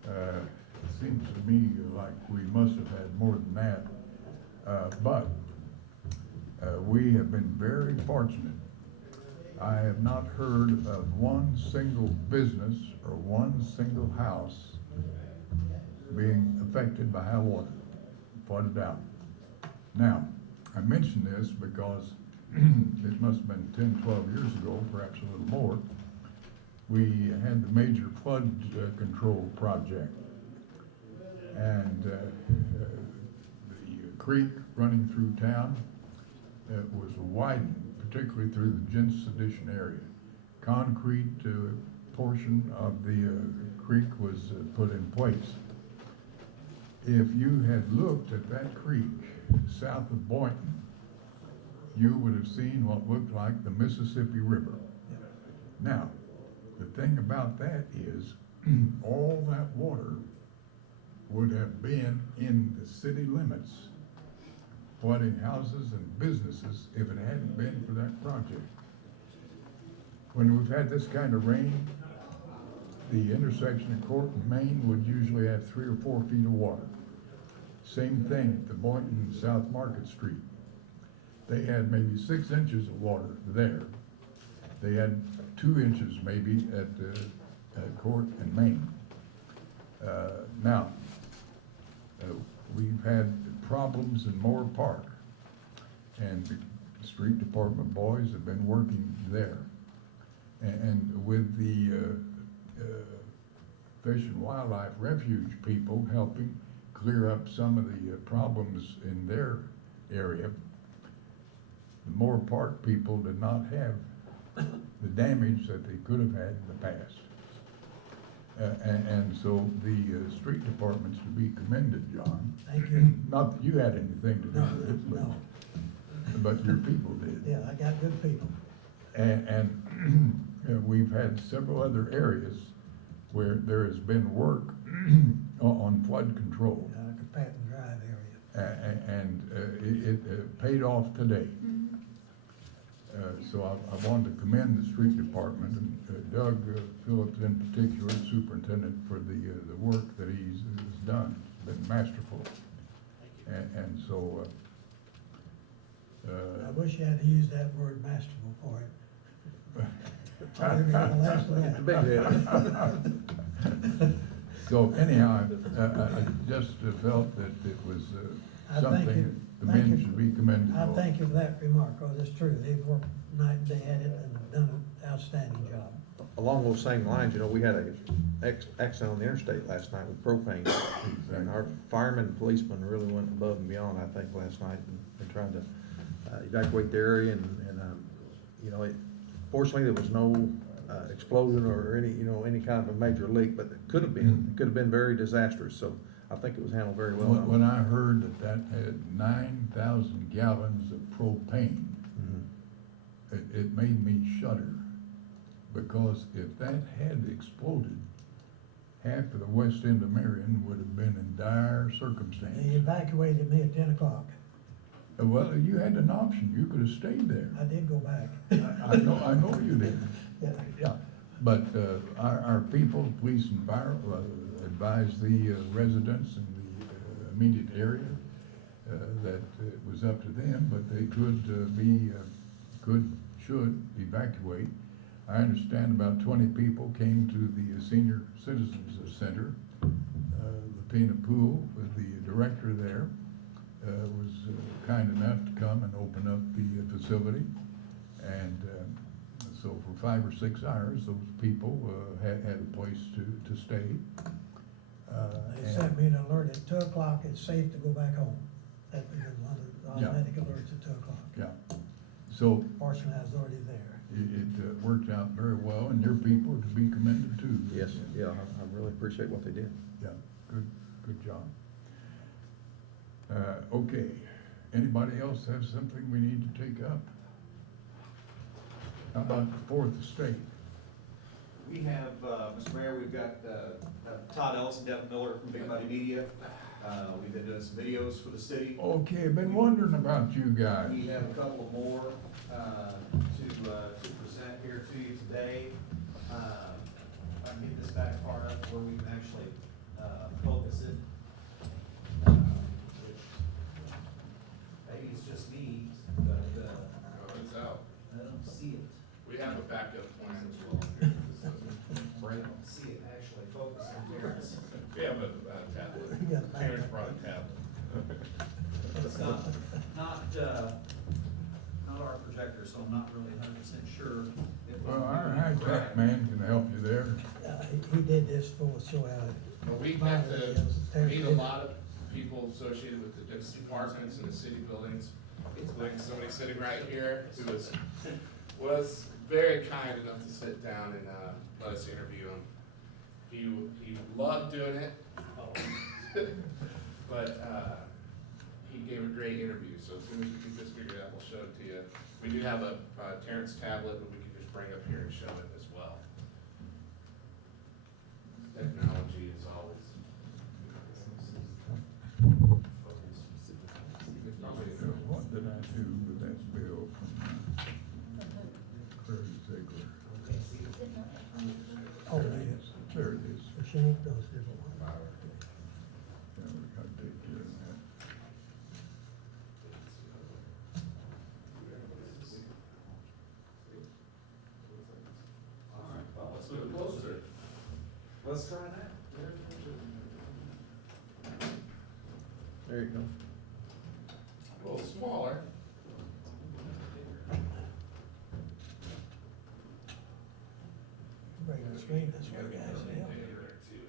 It seems to me like we must have had more than that. But we have been very fortunate. I have not heard of one single business or one single house being affected by high water, flooded out. Now, I mention this because it must have been 10, 12 years ago, perhaps a little more, we had the major flood control project. And the creek running through town was widened, particularly through the Gents Sedition area. Concrete portion of the creek was put in place. If you had looked at that creek south of Boynton, you would have seen what looked like the Mississippi River. Now, the thing about that is all that water would have been in the city limits, flooding houses and businesses if it hadn't been for that project. When we've had this kind of rain, the intersection of Court and Main would usually have 3 or 4 feet of water. Same thing at the Boynton South Market Street. They had maybe 6 inches of water there. They had 2 inches maybe at Court and Main. Now, we've had problems in Moore Park, and the street department boys have been working there. And with the Fish and Wildlife Refuge people helping clear up some of the problems in their area, the Moore Park people did not have the damage that they could have had in the past. And so the street department's to be commended, John. Thank you. Not that you had anything to do with it, No, but your people did. yeah, I got good people. And we've had several other areas where there has been work on flood control. Patton Drive area. And it paid off today. So I wanted to commend the street department and Doug Phillips in particular, superintendent, for the work that he's done. It's been masterful. And so I wish you had to use that word masterful for it. Probably gonna last long. So anyhow, I just felt that it was I thank you. something the Thank men you. should be commended I for. thank you for that remark, because it's true. They've worked night and day at it and done an outstanding job. Along those same lines, you know, we had a accident on the interstate last night with propane. And our firemen and policemen really went above and beyond, I think, last night in trying to evacuate the area and you know, fortunately, there was no explosion or any kind of a major leak, but it could have been very disastrous. So I think it was handled very well. When I heard that had 9,000 gallons of propane, it made me shudder, because if that had exploded, half of the west end of Marion would have been in dire circumstance. They evacuated me at 10 o'clock. Well, you had an option. You could have stayed there. I did go back. I know you did. Yeah. But our people, police and fire, advised the residents in the immediate area that it was up to them, but they should evacuate. I understand about 20 people came to the Senior Citizens Center. Latina Poole, the director there, was kind enough to come and open up the facility. And so for 5 or 6 hours, those people had a place to stay. They sent me an alert at 2 o'clock, it's safe to go back home. That was one of the automatic alerts at 2 o'clock. Yeah. So Fortunately, I was already there. it worked out very well, and your people are to be commended too. Yes, yeah, I really appreciate what they did. Yeah, good job. Okay, anybody else have something we need to take up? How about the Fourth Estate? We have, Mr. Mayor, we've got Todd Ellis and Devin Miller from Big Money Media. We've been doing some videos for the city. Okay, I've been wondering about you guys. We have a couple more to here to you today. If I can get this back far enough where we can actually, focus it. Which, maybe it's just me, but, It's out. I don't see it. We have a backup plan as well here. I don't see it actually focusing here. We have a tablet. You got a backup. Terrence brought a tablet. It's not our projector, so I'm not really 100% sure. if Well, I'm our doing it high-tech correct. man can help you there. He did this for us, so But we have to meet a lot of people associated with the different departments and the city buildings. Like somebody sitting right here who was very kind enough to sit down and, let us interview him. He loved doing it. But, he gave a great interview, so as soon as we get this figured out, we'll show it to you. We do have a, Terrence tablet that we can just bring up here and show it as well. Technology is always. What did I do with that bill from Curry Ziegler? Oh, yes. There it is. Machine, those different ones. Yeah, we gotta take care of that. All right, well, let's move closer. Let's try that. There you go. A little smaller. Bring the screen this way, guys. Yeah. There too,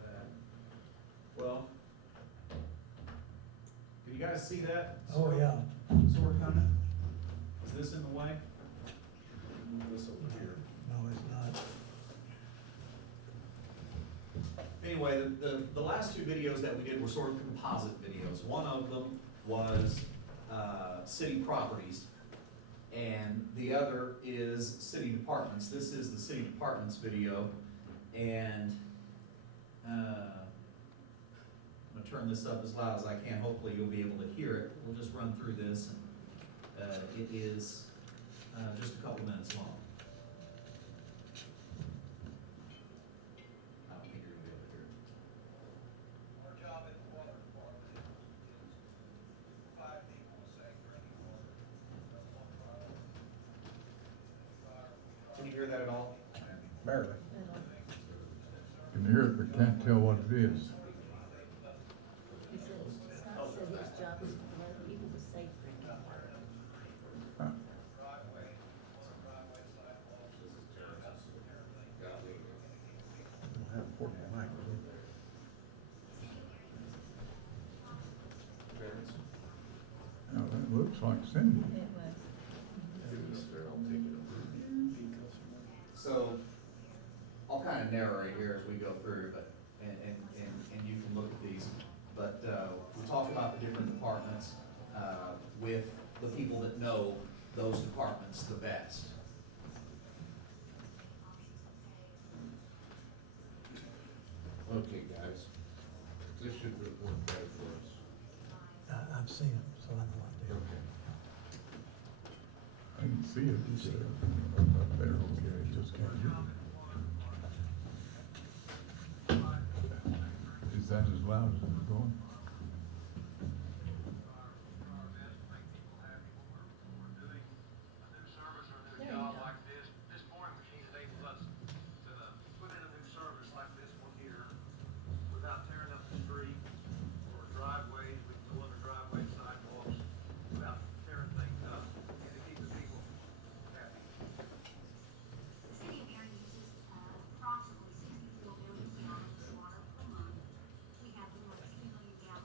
as well. Well, can you guys see that? Oh, yeah. Sort of coming? Is this in the way? Move this over here. No, it's not. Anyway, the last two videos that we did were sort of composite videos. One of them was city properties, and the other is city departments. This is the city departments video, and I'm gonna turn this up as loud as I can. Hopefully you'll be able to hear it. We'll just run through this, and it is just a couple minutes long. I don't think you're gonna be able to hear it. Our job at the water department is to provide people with safe drinking water. That's one priority. Can you hear that at all? Barely. Can hear it, but can't tell what it is. He said, Scott said his job is to provide people with safe drinking water. Huh. I don't have a portable mic. Now, that looks like Cindy. It was. So, I'll kind of narrate here as we go through, but, and you can look at these. But, we talk about the different departments, with the people that know those departments the best. Okay, guys, this should work better for us. I've seen it, so I know what they are. I can see it, it's up there, okay, I just can't hear it. Is that as loud as it's going? There you go. This pouring machine enables us to put in a new service like this one here without tearing up the street or driveways. We can go under driveway sidewalks without tearing things up and to keep the people happy. The city of Marion uses approximately 64 million gallons of water per month. We have more than 3 million gallons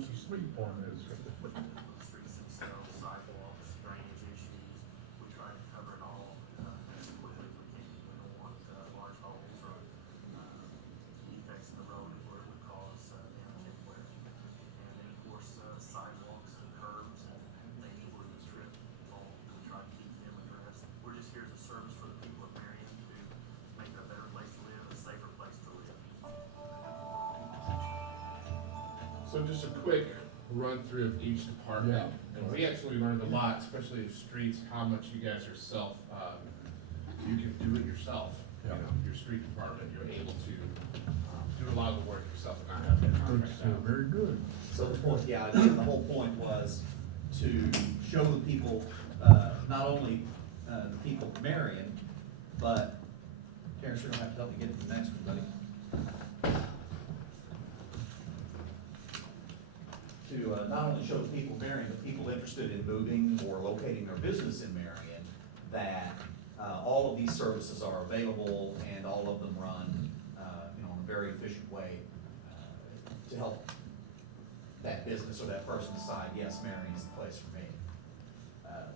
goes to sleep on this. Streets themselves, sidewalks, drainage issues, we try to cover it all, as quickly as we can. We don't want, large holes or, defects in the road where it would cause, damage anywhere. And then, of course, sidewalks and curbs and things where the strip fall, we try to keep them addressed. We're just here as a service for the people of Marion to make it a better place to live, a safer place to live. So just a quick run through of each department, and we actually learned a lot, especially in streets, how much you guys are you can do it yourself. You know, your street department, you're able to do a lot of the work yourself and not have to contract Looks out. very good. So the point, yeah, again, the whole point was to show the people, not only, the people of Marion, but, Terrence, you're gonna have to help me get to the next one, buddy. To, not only show the people of Marion, but people interested in moving or locating their business in Marion, that, all of these services are available and all of them run, in a very efficient way, to help that business or that person decide, yes, Marion is the place for me.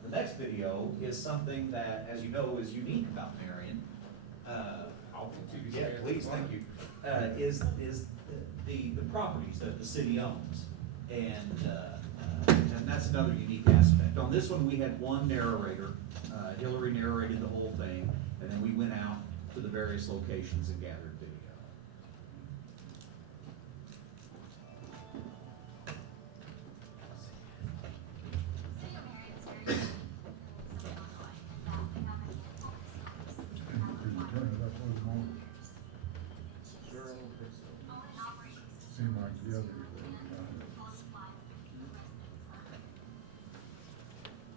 The next video is something that, as you know, is unique about Marion. I'll continue to Yeah, say it. please, thank you. Is the properties that the city owns. And that's another unique aspect. On this one, we had one narrator. Hillary narrated the whole thing, and then we went out to the various locations and gathered video. City of Marion is very unique in Southern Illinois in that they have a handful of casinos that have Could you turn it up a little more? Sure, I don't think so. Own and operating systems. Seem like the others. Multiply the residents of it.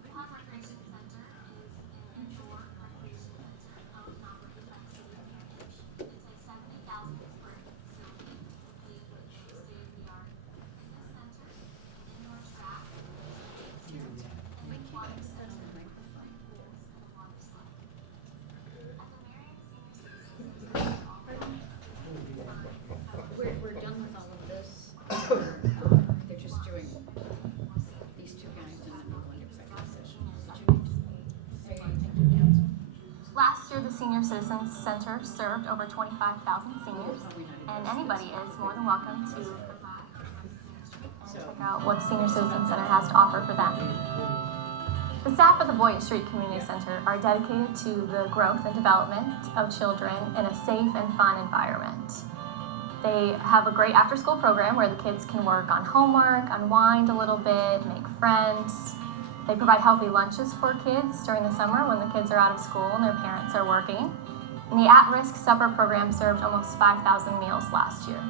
The Pond Recreation Center is an indoor recreation center owned and operated by the City of Marion. It's a 70,000 square foot facility, complete with a state-of-the-art fitness center, an indoor track, and water center, pools, and a water slide. At the Marion Senior Citizens Center, We're done with all of this. They're just doing these two guys and then we'll go into executive session. Did you say anything to the council? Last year, the Senior Citizens Center served over 25,000 seniors, and anybody is more than welcome to come by and check out what the Senior Citizens Center has to offer for them. The staff of the Boyd Street Community Center are dedicated to the growth and development of children in a safe and fun environment. They have a great after-school program where the kids can work on homework, unwind a little bit, make friends. They provide healthy lunches for kids during the summer when the kids are out of school and their parents are working. And the at-risk supper program served almost 5,000 meals last year.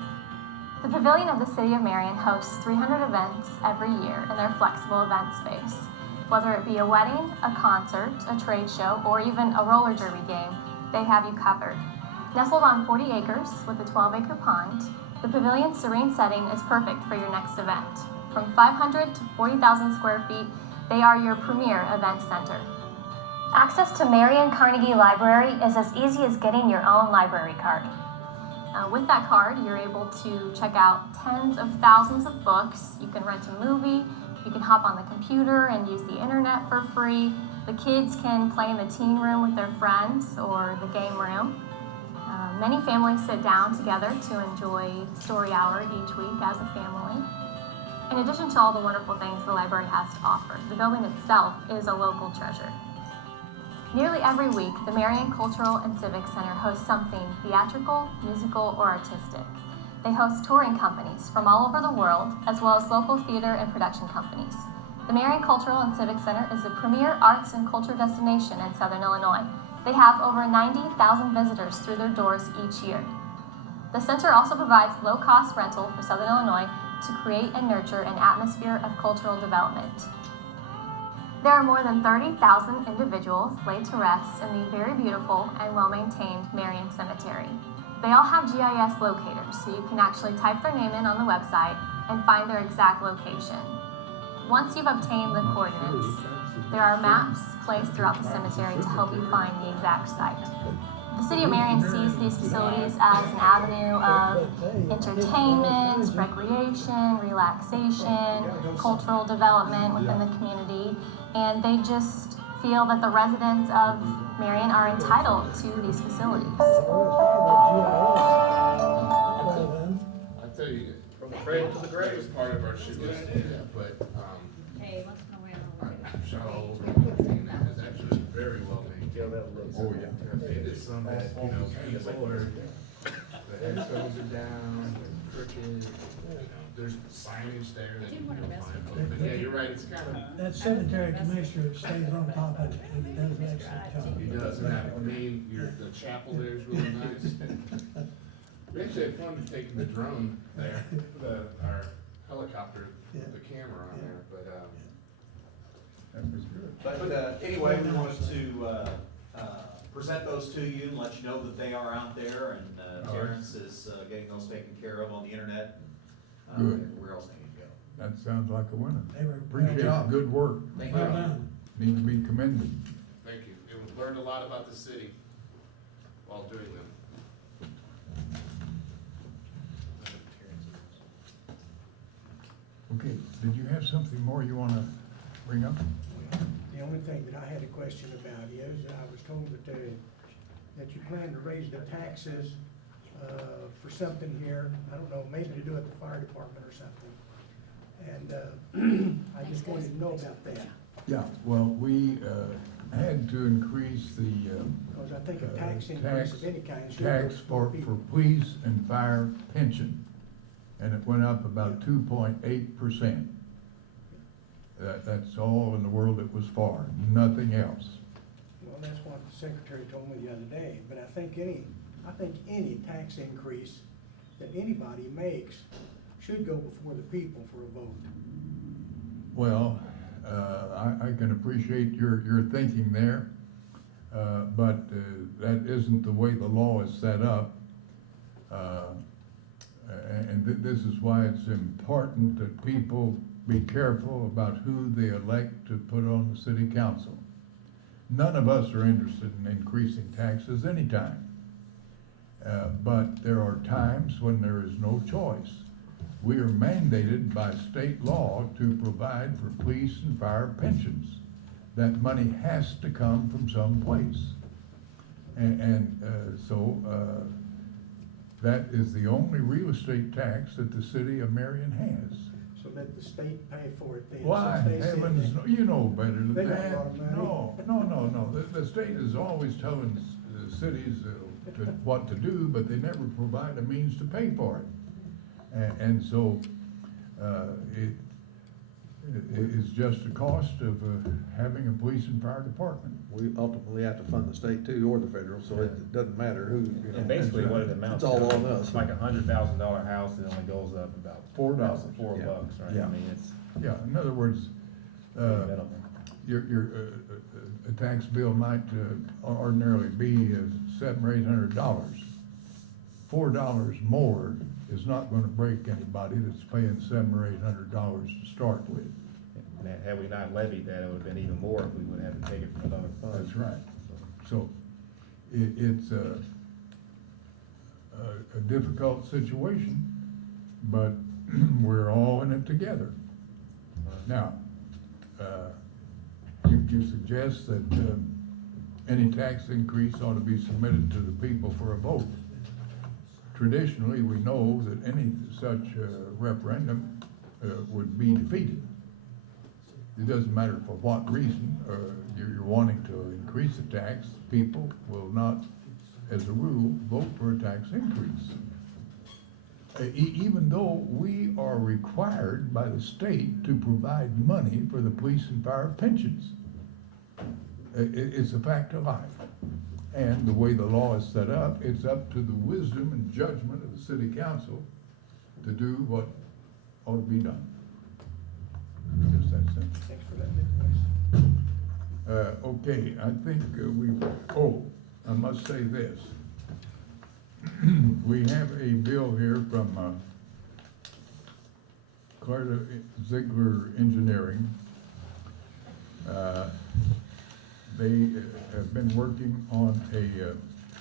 The Pavilion of the City of Marion hosts 300 events every year in their flexible event space. Whether it be a wedding, a concert, a trade show, or even a roller derby game, they have you covered. Nestled on 40 acres with a 12-acre pond, the pavilion's serene setting is perfect for your next event. From 500 to 40,000 square feet, they are your premier event center. Access to Marion Carnegie Library is as easy as getting your own library card. With that card, you're able to check out tens of thousands of books. You can rent a movie, you can hop on the computer and use the internet for free. The kids can play in the teen room with their friends or the game room. Many families sit down together to enjoy Story Hour each week as a family. In addition to all the wonderful things the library has to offer, the building itself is a local treasure. Nearly every week, the Marion Cultural and Civic Center hosts something theatrical, musical, or artistic. They host touring companies from all over the world, as well as local theater and production companies. The Marion Cultural and Civic Center is the premier arts and culture destination in Southern Illinois. They have over 90,000 visitors through their doors each year. The center also provides low-cost rental for Southern Illinois to create and nurture an atmosphere of cultural development. There are more than 30,000 individuals laid to rest in the very beautiful and well-maintained Marion Cemetery. They all have GIS locators, so you can actually type their name in on the website and find their exact location. Once you've obtained the coordinates, there are maps placed throughout the cemetery to help you find the exact site. The city of Marion sees these facilities as an avenue of entertainment, recreation, relaxation, cultural development within the community, and they just feel that the residents of Marion are entitled to these facilities. I tell you, From the cradle to the that grave. was part of our shit list, yeah, but, Hey, once in a while. I'm sure all over, and that is actually very well maintained. Oh, yeah. It is some that, you know, people are, the headstones are down, they're crooked, there's signage there that you can find. But yeah, you're right, it's kind of, That cemetery commissioner stays on top of it, and he does an excellent job. he does, and that main, the chapel there is really nice. We actually had fun taking the drone there, our helicopter, the camera on there, but, That was good. But anyway, we wanted to present those to you and let you know that they are out there, and Terrence is getting those taken care of on the internet. Good. Where else they need to go? That sounds like a winner. They were Appreciate job. the good work. Thank Well you. done. Need to be commended. thank you. And we learned a lot about the city while doing them. Okay, did you have something more you wanna bring up? The only thing that I had a question about is, I was told that you plan to raise the taxes, for something here, I don't know, maybe to do at the fire department or something. And, I just wanted to know about that, Yeah, well, we, had to increase the, because I think a tax increase of any kind should. tax go for people. police and fire pension, and it went up about 2.8%. That's all in the world it was for, nothing else. Well, that's what the secretary told me the other day, but I think any tax increase that anybody makes should go before the people for a vote. Well, I can appreciate your thinking there, but that isn't the way the law is set up. And this is why it's important that people be careful about who they elect to put on the city council. None of us are interested in increasing taxes anytime. But there are times when there is no choice. We are mandated by state law to provide for police and fire pensions. That money has to come from someplace. So that is the only real estate tax that the city of Marion has. So let the state pay for it then. Why, since they said heavens, that. you know better than They got a that. lot of money. No. The state is always telling the cities what to do, but they never provide a means to pay for it. And so, it's just a cost of having a police and fire department. We ultimately have to fund the state too, or the federal, so it doesn't matter who, you know. And basically what it amounts to. It's all on us. It's like $100,000 house, it only goes up about $4. $4, Yeah. right? Yeah. I mean, it's Yeah, in other words, minimal. your a tax bill might ordinarily be $700 or $800. $4 more is not gonna break anybody that's paying $700 or $800 to start with. And had we not levied that, it would have been even more if we would have had to take it from another fund. That's right. So it's a difficult situation, but we're all in it together. Now, you suggest that any tax increase ought to be submitted to the people for a vote. Traditionally, we know that any such referendum would be defeated. It doesn't matter for what reason you're wanting to increase the tax, people will not, as a rule, vote for a tax increase. Even though we are required by the state to provide money for the police and fire pensions. It's a fact of life. And the way the law is set up, it's up to the wisdom and judgment of the city council to do what ought to be done. Just that simple. Thanks for that information. Okay, I think I must say this. We have a bill here from Clarda Ziegler Engineering. They have been working on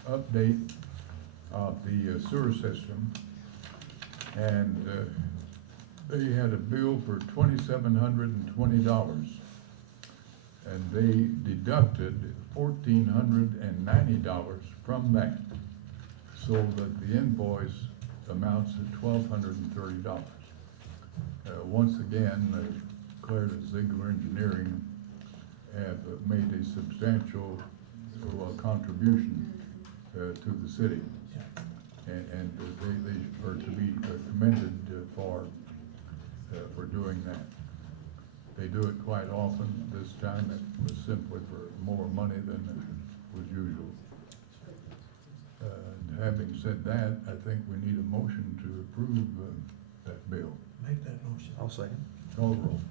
update of the sewer system. And they had a bill for $2,720. And they deducted $1,490 from that, so that the invoice amounts to $1,230. Once again, Claire Ziegler Engineering have made a substantial contribution to the city. And they are to be commended for doing that. They do it quite often. This time it was simply for more money than was usual. Having said that, I think we need a motion to approve that bill. Make that motion. I'll second. Call roll.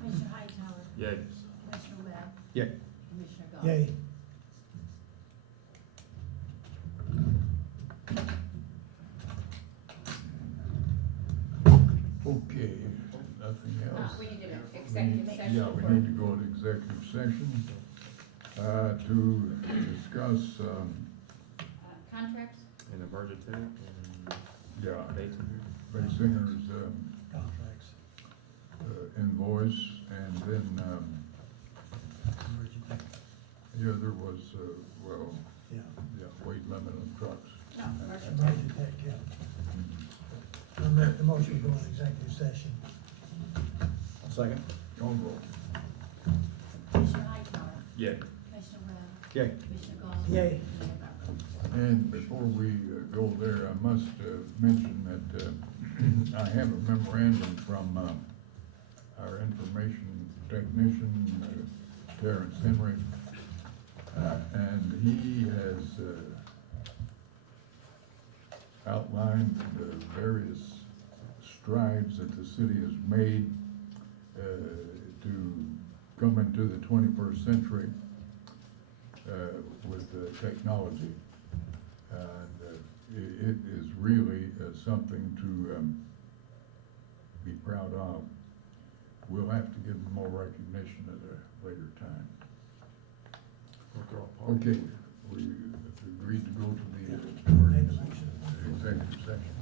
Commissioner Hightower? Yay. Commissioner Webb? Yeah. Commissioner Galt? Yay. Okay, nothing else? We need to go executive session. Yeah, we need to go to executive session to discuss, Contracts? An emergency and yeah, Basinger. Singer's Contracts. invoice, and then, yeah, there was, well, Yeah. yeah, weight limit on trucks. No, Emergency tech, yeah. I'll make the motion to go into executive session. I'll second. Call roll. Commissioner Hightower? Yeah. Commissioner Webb? Yay. Commissioner Galt? Yay. Mayor Barkley? And before we go there, I must mention that I have a memorandum from our information technician, Terrence Henry, and he has outlined the various strides that the city has made to come into the 21st century with technology. And it is really something to be proud of. We'll have to give them more recognition at a later time. Okay, we agreed to go to the executive session.